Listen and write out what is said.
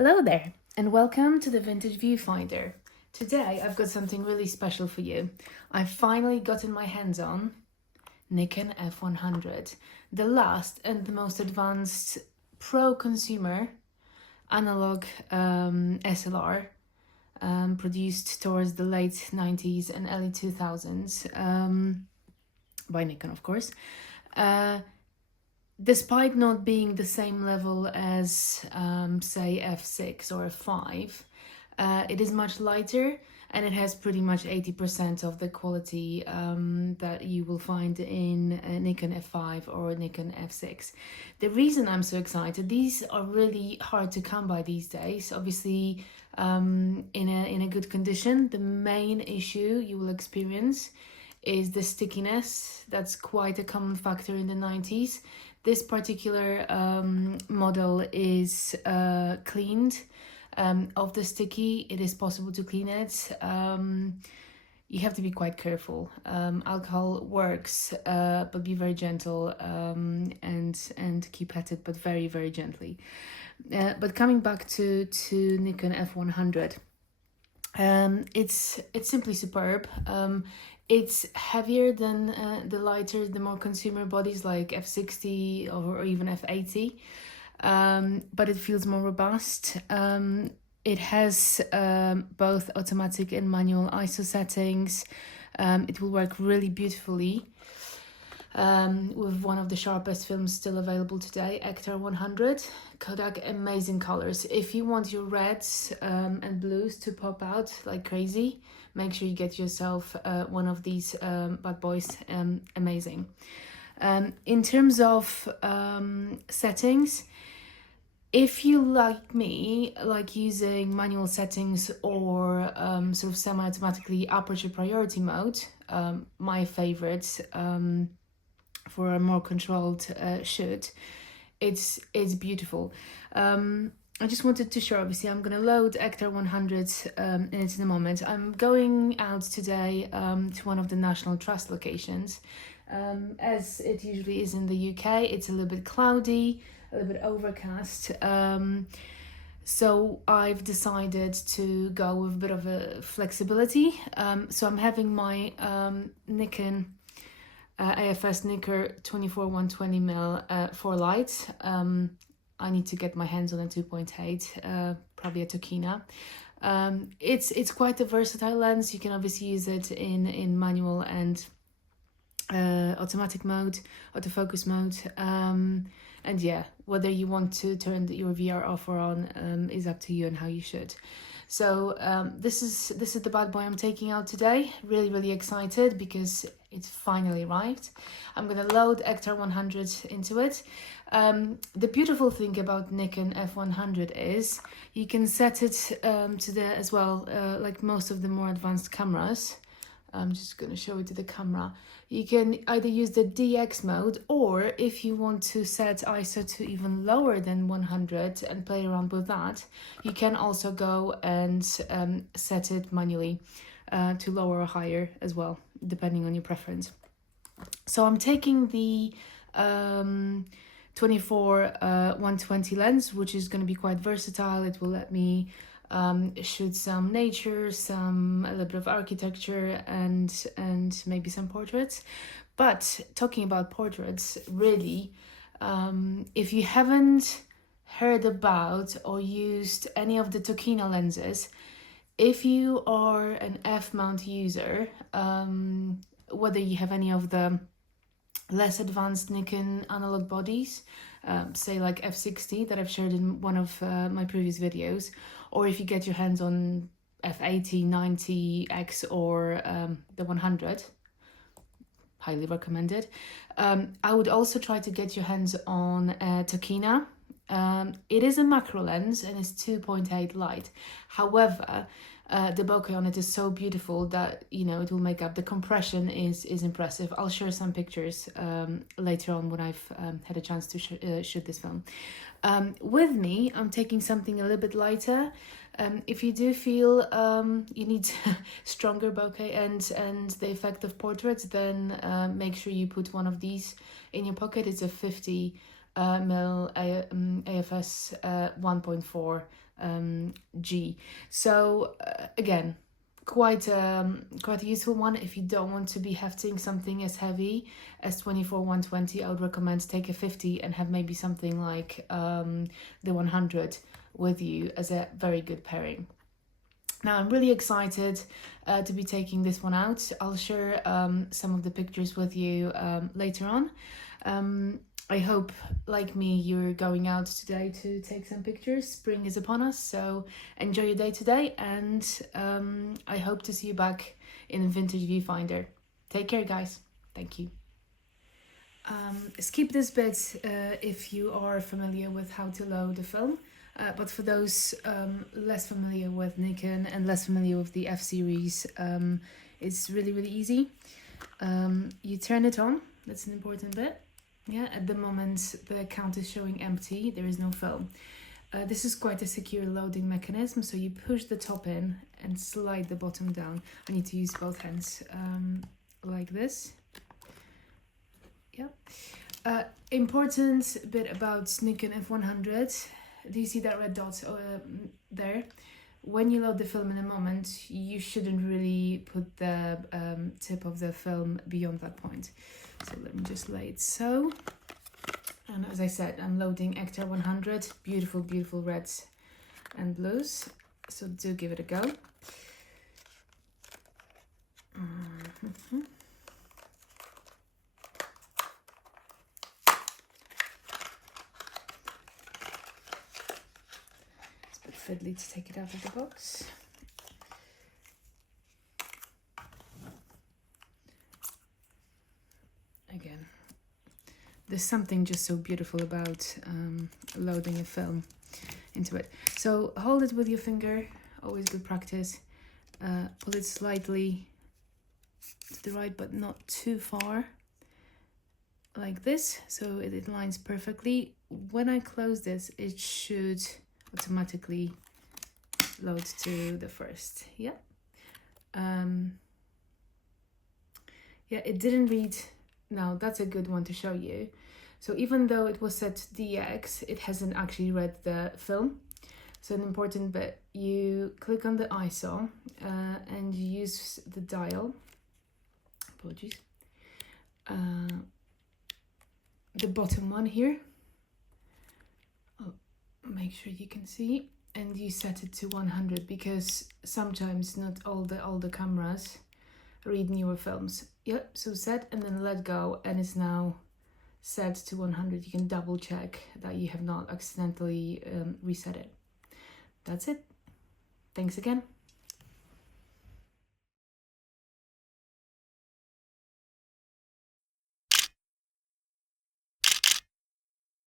Hello there, and welcome to the Vintage Viewfinder. Today I've got something really special for you. I've finally gotten my hands on Nikon F100, the last and the most advanced pro-consumer analog SLR produced towards the late 90s and early 2000s by Nikon, of course. Despite not being the same level as, say, F6 or F5, it is much lighter and it has pretty much 80% of the quality that you will find in Nikon F5 or Nikon F6. The reason I'm so excited, these are really hard to come by these days. Obviously, in a good condition. The main issue you will experience is the stickiness. That's quite a common factor in the 90s. This particular model is cleaned of the sticky. It is possible to clean it. You have to be quite careful. Alcohol works, but be very gentle and keep at it, but very, very gently. But coming back to Nikon F100, it's simply superb. It's heavier than the lighter, the more consumer bodies like F60 or even F80, but it feels more robust. It has both automatic and manual ISO settings. It will work really beautifully with one of the sharpest films still available today, Ektar 100 Kodak. Amazing colors. If you want your reds and blues to pop out like crazy, make sure you get yourself one of these bad boys. Amazing. In terms of settings, if you, like me, like using manual settings or sort of semi-automatically aperture priority mode, my favorite for a more controlled shoot, it's beautiful. I just wanted to show, obviously I'm going to load Ektar 100 in it in a moment. I'm going out today to one of the National Trust locations. As it usually is in the UK, it's a little bit cloudy, a little bit overcast. So I've decided to go with a bit of a flexibility. So I'm having my Nikon AF-S 24-120mm for light. I need to get my hands on a 2.8, probably a Tokina. It's quite a versatile lens. You can obviously use it in manual and automatic mode, autofocus mode. And yeah, whether you want to turn your VR off or on is up to you and how you should. So this is the bad boy I'm taking out today. Really, really excited because it's finally arrived. I'm gonna load Ektar 100 into it. The beautiful thing about Nikon F100 is you can set it to the, as well, like most of the more advanced cameras. I'm just going to show it to the camera. You can either use the DX mode, or if you want to set ISO to even lower than 100 and play around with that, you can also go and set it manually to lower or higher as well, depending on your preference. So I'm taking the 24-120 lens, which is going to be quite versatile. It will let me shoot some nature, a little bit of architecture, and maybe some portraits. But talking about portraits, really, if you haven't heard about or used any of the Tokina lenses, if you are an F-mount user, whether you have any of the less advanced Nikon analog bodies, say like F60 that I've shared in one of my previous videos, or if you get your hands on F80, 90X or the 100, highly recommended. I would also try to get your hands on Tokina. It is a macro lens and it's 2.8 light. However, the bokeh on it is so beautiful that, you know, it will make up. The compression is impressive. I'll share some pictures later on when I've had a chance to shoot this film. With me, I'm taking something a little bit lighter. If you do feel you need stronger bokeh and the effect of portraits, then make sure you put one of these in your pocket. It's a 50 AF-S 1.4 G. So again, quite a useful one if you don't want to be hefting something as heavy as 24-120. I would recommend take a 50 and have maybe something like the 100 with you as a very good pairing. Now I'm really excited to be taking this one out. I'll share some of the pictures with you later on. I hope, like me, you're going out today to take some pictures. Spring is upon us, so enjoy your day today, and I hope to see you back in the vintage viewfinder. Take care, guys. Thank you. Skip this bit if you are familiar with how to load the film, but for those less familiar with Nikon and less familiar with the F series, it's really easy. You turn it on. That's an important bit. Yeah, at the moment the account is showing empty, there is no film. This is quite a secure loading mechanism, so you push the top in and slide the bottom down. I need to use both hands like this. Yeah. Important bit about Nikon F100. Do you see that red dot there? When you load the film in a moment, you shouldn't really put the tip of the film beyond that point. So let me just lay it so. And as I said, I'm loading Ektar 100. Beautiful, beautiful reds and blues. So do give it a go. It's a bit fiddly to take it out of the box. Again, there's something just so beautiful about loading a film into it. So hold it with your finger, always good practice. Pull it slightly to the right, but not too far, like this, so it lines perfectly. When I close this, it should automatically load to the first. Yeah. Yeah, it didn't read. Now that's a good one to show you. So even though it was set to DX, it hasn't actually read the film. So an important bit, you click on the ISO and you use the dial. Apologies. The bottom one here. I'll make sure you can see, and you set it to 100 because sometimes not all the cameras read newer films. Yep, so set and then let go, and it's now set to 100. You can double check that you have not accidentally reset it. That's it. Thanks again.